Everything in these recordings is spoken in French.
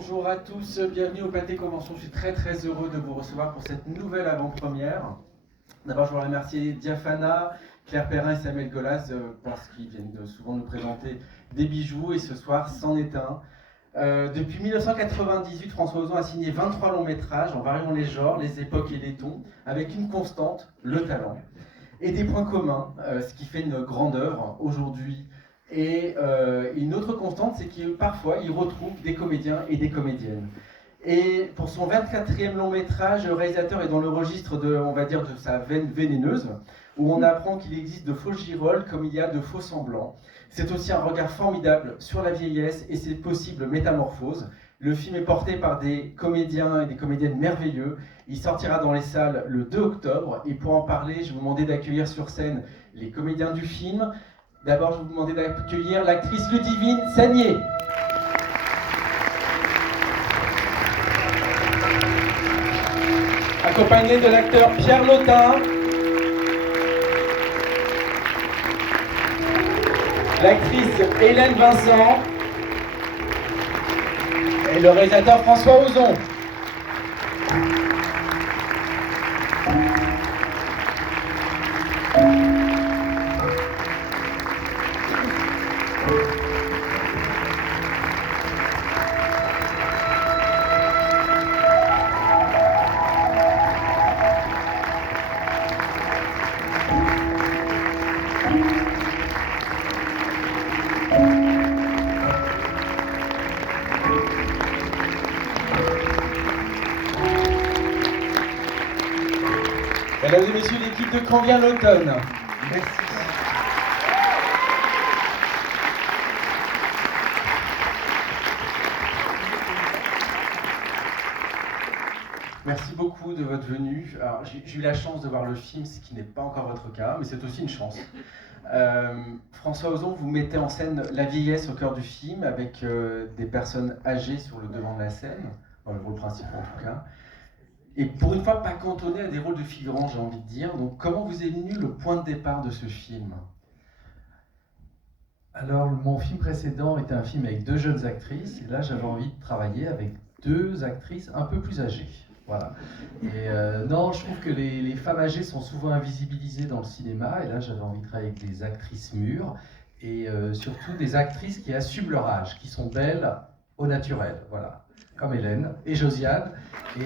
Bonjour à tous, bienvenue au Pâté Convention. Je suis très heureux de vous recevoir pour cette nouvelle avant-première. D'abord, je voudrais remercier Diafana, Claire Perrin et Samuel Golas parce qu'ils viennent souvent nous présenter des bijoux et ce soir, c'en est un. Depuis 1998, François Ozon a signé 23 longs métrages en variant les genres, les époques et les tons, avec une constante, le talent. Et des points communs, ce qui fait une grande œuvre aujourd'hui. Et une autre constante, c'est que parfois, il retrouve des comédiens et des comédiennes. Et pour son 24e long métrage, le réalisateur est dans le registre de, on va dire, de sa veine vénéneuse, où on apprend qu'il existe de faux girolles comme il y a de faux semblants. C'est aussi un regard formidable sur la vieillesse et ses possibles métamorphoses. Le film est porté par des comédiens et des comédiennes merveilleux. Il sortira dans les salles le 2 octobre. Et pour en parler, je vais vous demander d'accueillir sur scène les comédiens du film. D'abord, je vais vous demander d'accueillir l'actrice Ludivine Sagnier. Accompagnée de l'acteur Pierre Lotin. L'actrice Hélène Vincent. Et le réalisateur François Ozon. Mesdames et messieurs, l'équipe de Quand vient l'automne. Merci. Merci beaucoup de votre venue. Alors, j'ai eu la chance de voir le film, ce qui n'est pas encore votre cas, mais c'est aussi une chance. François Ozon, vous mettez en scène la vieillesse au cœur du film, avec des personnes âgées sur le devant de la scène, dans le rôle principal en tout cas. Et pour une fois, pas cantonné à des rôles de figurants, j'ai envie de dire. Donc, comment vous est venu le point de départ de ce film ? Alors, mon film précédent était un film avec 2 jeunes actrices, et là, j'avais envie de travailler avec 2 actrices un peu plus âgées. Voilà. Et non, je trouve que les femmes âgées sont souvent invisibilisées dans le cinéma, et là, j'avais envie de travailler avec des actrices mûres, et surtout des actrices qui assument leur âge, qui sont belles au naturel, voilà. Comme Hélène et Josiane. Et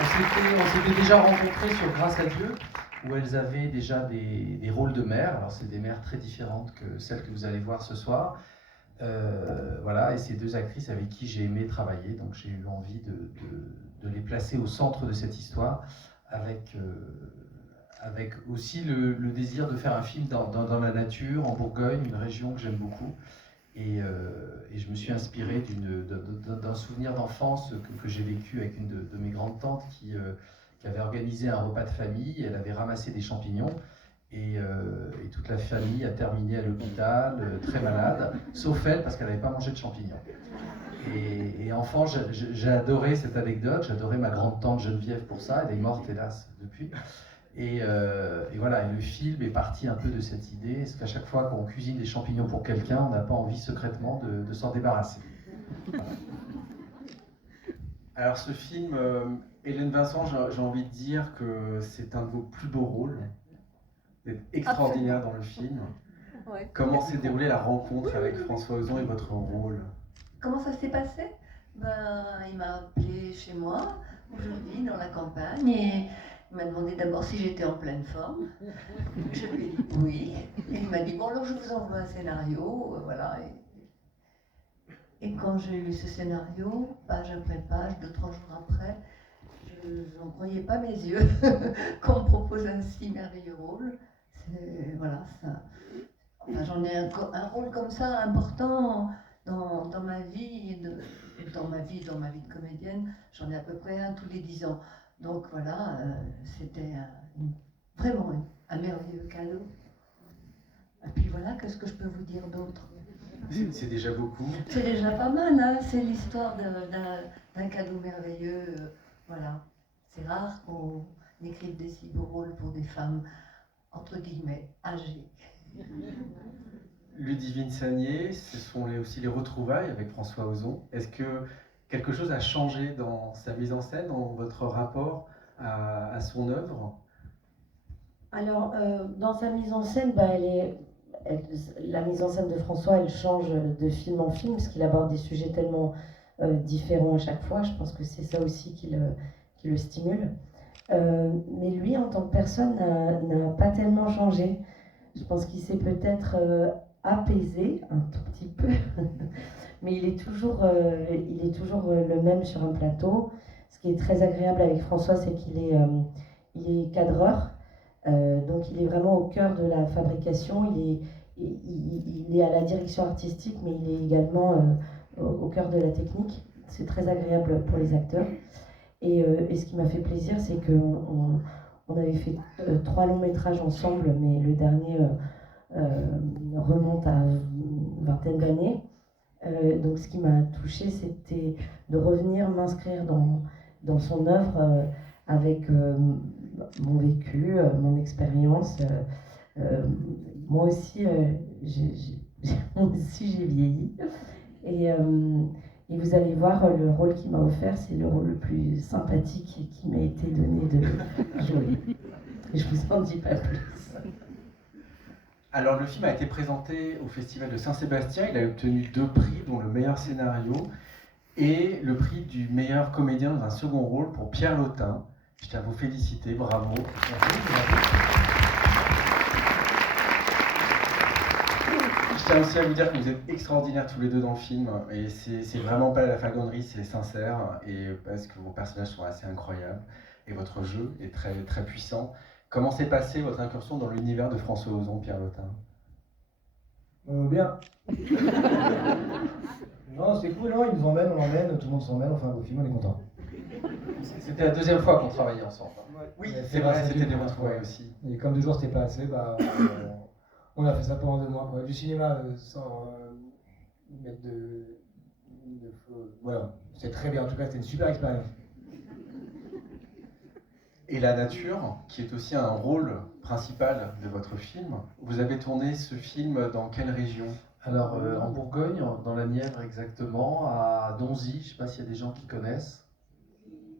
on s'était déjà rencontrés sur Grâce à Dieu, où elles avaient déjà des rôles de mères. Alors c'est des mères très différentes que celles que vous allez voir ce soir. Voilà, et ces 2 actrices avec qui j'ai aimé travailler, donc j'ai eu envie de les placer au centre de cette histoire, avec aussi le désir de faire un film dans la nature, en Bourgogne, une région que j'aime beaucoup. Et je me suis inspiré d'un souvenir d'enfance que j'ai vécu avec une de mes grandes tantes qui avait organisé un repas de famille. Elle avait ramassé des champignons et toute la famille a terminé à l'hôpital, très malade, sauf elle parce qu'elle n'avait pas mangé de champignons. Et enfant, j'ai adoré cette anecdote, j'adorais ma grande tante Geneviève pour ça, elle est morte hélas depuis. Et voilà, et le film est parti un peu de cette idée, parce qu'à chaque fois qu'on cuisine des champignons pour quelqu'un, on n'a pas envie secrètement de s'en débarrasser. Voilà. Alors ce film, Hélène Vincent, j'ai envie de dire que c'est un de vos plus beaux rôles. Vous êtes extraordinaire dans le film. Ouais. Comment s'est déroulée la rencontre avec François Ozon et votre rôle ? Comment ça s'est passé? Il m'a appelé chez moi, aujourd'hui, dans la campagne, et il m'a demandé d'abord si j'étais en pleine forme. Je lui ai dit oui. Et il m'a dit, bon, alors je vous envoie un scénario, voilà. Et quand j'ai lu ce scénario, page après page, 2-3 jours après, je n'en croyais pas mes yeux qu'on me propose un si merveilleux rôle. Voilà, ça. Enfin, j'en ai un rôle comme ça important dans ma vie, dans ma vie de comédienne. J'en ai à peu près un tous les 10 ans. Donc voilà, c'était vraiment un merveilleux cadeau. Et puis voilà, qu'est-ce que je peux vous dire d'autre ? C'est déjà beaucoup. C'est déjà pas mal, hein. C'est l'histoire d'un cadeau merveilleux. Voilà, c'est rare qu'on écrive des si beaux rôles pour des femmes, entre guillemets, âgées. Ludivine Sagnier, ce sont aussi les retrouvailles avec François Ozon. Est-ce que quelque chose a changé dans sa mise en scène, dans votre rapport à son œuvre? Alors, dans sa mise en scène, la mise en scène de François, elle change de film en film, parce qu'il aborde des sujets tellement différents à chaque fois. Je pense que c'est ça aussi qui le stimule. Mais lui, en tant que personne, n'a pas tellement changé. Je pense qu'il s'est peut-être apaisé un tout petit peu, mais il est toujours le même sur un plateau. Ce qui est très agréable avec François, c'est il est cadreur. Donc il est vraiment au cœur de la fabrication, il est à la direction artistique, mais il est également au cœur de la technique. C'est très agréable pour les acteurs. Et ce qui m'a fait plaisir, c'est qu'on avait fait 3 longs métrages ensemble, mais le dernier remonte à une vingtaine d'années. Donc ce qui m'a touchée, c'était de revenir m'inscrire dans son œuvre avec mon vécu, mon expérience. Moi aussi, j'ai vieilli. Et vous allez voir, le rôle qu'il m'a offert, c'est le rôle le plus sympathique qui m'a été donné de jouer. Et je vous en dis pas plus. Alors, le film a été présenté au Festival de Saint-Sébastien. Il a obtenu 2 prix, dont le meilleur scénario et le prix du meilleur comédien dans un second rôle pour Pierre Lotin. Je tiens à vous féliciter, bravo. Je tiens aussi à vous dire que vous êtes extraordinaires tous les deux dans le film, et c'est vraiment pas la fagonnerie, c'est sincère, et parce que vos personnages sont assez incroyables, et votre jeu est très, très puissant. Comment s'est passée votre incursion dans l'univers de François Ozon, Pierre Lotin? Bien. Non, c'est cool, non, ils nous emmènent, on l'emmène, tout le monde s'emmène, on fait un beau film, on est content. C'était la 2e fois qu'on travaillait ensemble. Oui, c'est vrai, c'était des retrouvailles aussi. Et comme 2 jours c'était pas assez, on a fait ça pendant 2 mois, quoi. Du cinéma sans mettre voilà, c'est très bien, en tout cas c'était une super expérience. Et la nature, qui est aussi un rôle principal de votre film. Vous avez tourné ce film dans quelle région? Alors, en Bourgogne, dans la Nièvre exactement, à Donzy, je ne sais pas s'il y a des gens qui connaissent.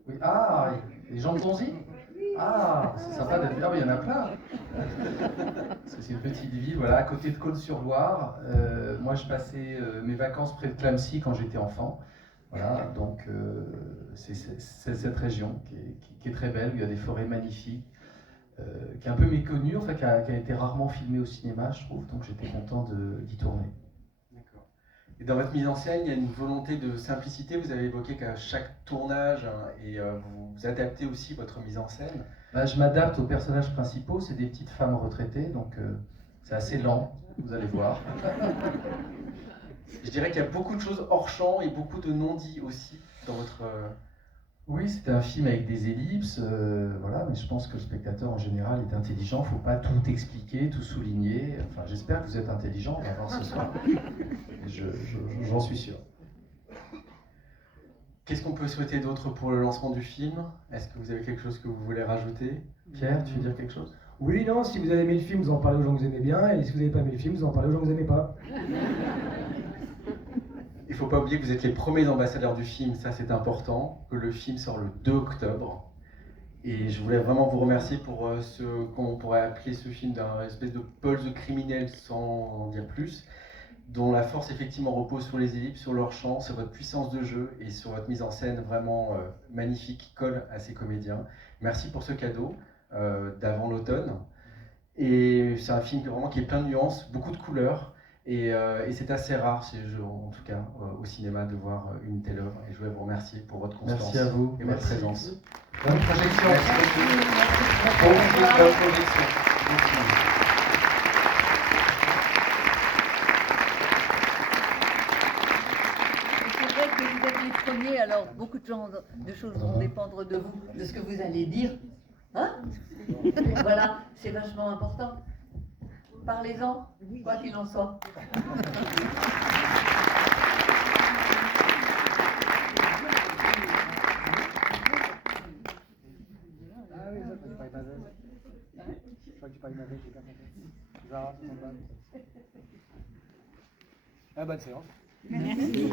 Oui. Ah, les gens de Donzy? Ah, c'est sympa d'être... Ah, mais il y en a plein. Parce que c'est une petite ville, voilà, à côté de Cosne-sur-Loire. Moi, je passais mes vacances près de Clamecy quand j'étais enfant. Voilà, donc c'est cette région qui est très belle, où il y a des forêts magnifiques, qui est un peu méconnue, enfin, qui a été rarement filmée au cinéma, je trouve, donc j'étais content d'y tourner. D'accord. Et dans votre mise en scène, il y a une volonté de simplicité. Vous avez évoqué qu'à chaque tournage, vous adaptez aussi votre mise en scène. Bah, je m'adapte aux personnages principaux, c'est des petites femmes retraitées, donc c'est assez lent, vous allez voir. Je dirais qu'il y a beaucoup de choses hors champ et beaucoup de non-dits aussi dans votre... Oui, c'était un film avec des ellipses, voilà, mais je pense que le spectateur en général est intelligent, il ne faut pas tout expliquer, tout souligner. Enfin, j'espère que vous êtes intelligent, on va voir ce soir. J'en suis sûr. Qu'est-ce qu'on peut souhaiter d'autre pour le lancement du film? Est-ce que vous avez quelque chose que vous voulez rajouter? Pierre, tu veux dire quelque chose? Oui, non, si vous avez aimé le film, vous en parlez aux gens que vous aimez bien, et si vous n'avez pas aimé le film, vous en parlez aux gens que vous n'aimez pas. Il ne faut pas oublier que vous êtes les premiers ambassadeurs du film, ça c'est important, que le film sort le 2 octobre. Et je voulais vraiment vous remercier pour ce qu'on pourrait appeler ce film d'un espèce de pulse criminel sans en dire plus, dont la force effectivement repose sur les ellipses, sur leur chant, sur votre puissance de jeu et sur votre mise en scène vraiment magnifique qui colle à ces comédiens. Merci pour ce cadeau d'avant l'automne. Et c'est un film vraiment qui est plein de nuances, beaucoup de couleurs. Et c'est assez rare, en tout cas au cinéma, de voir une telle œuvre. Et je voulais vous remercier pour votre constance Merci à vous. et votre Merci. présence. Bonne projection. Merci beaucoup. Bonne projection. Merci. C'est vrai que vous êtes les premiers, alors beaucoup de choses vont dépendre de vous, de ce que vous allez dire. Hein? Voilà, c'est vachement important. Parlez-en, quoi qu'il en soit. Je crois que tu parles avec, j'ai pas compris. bonne séance. Merci.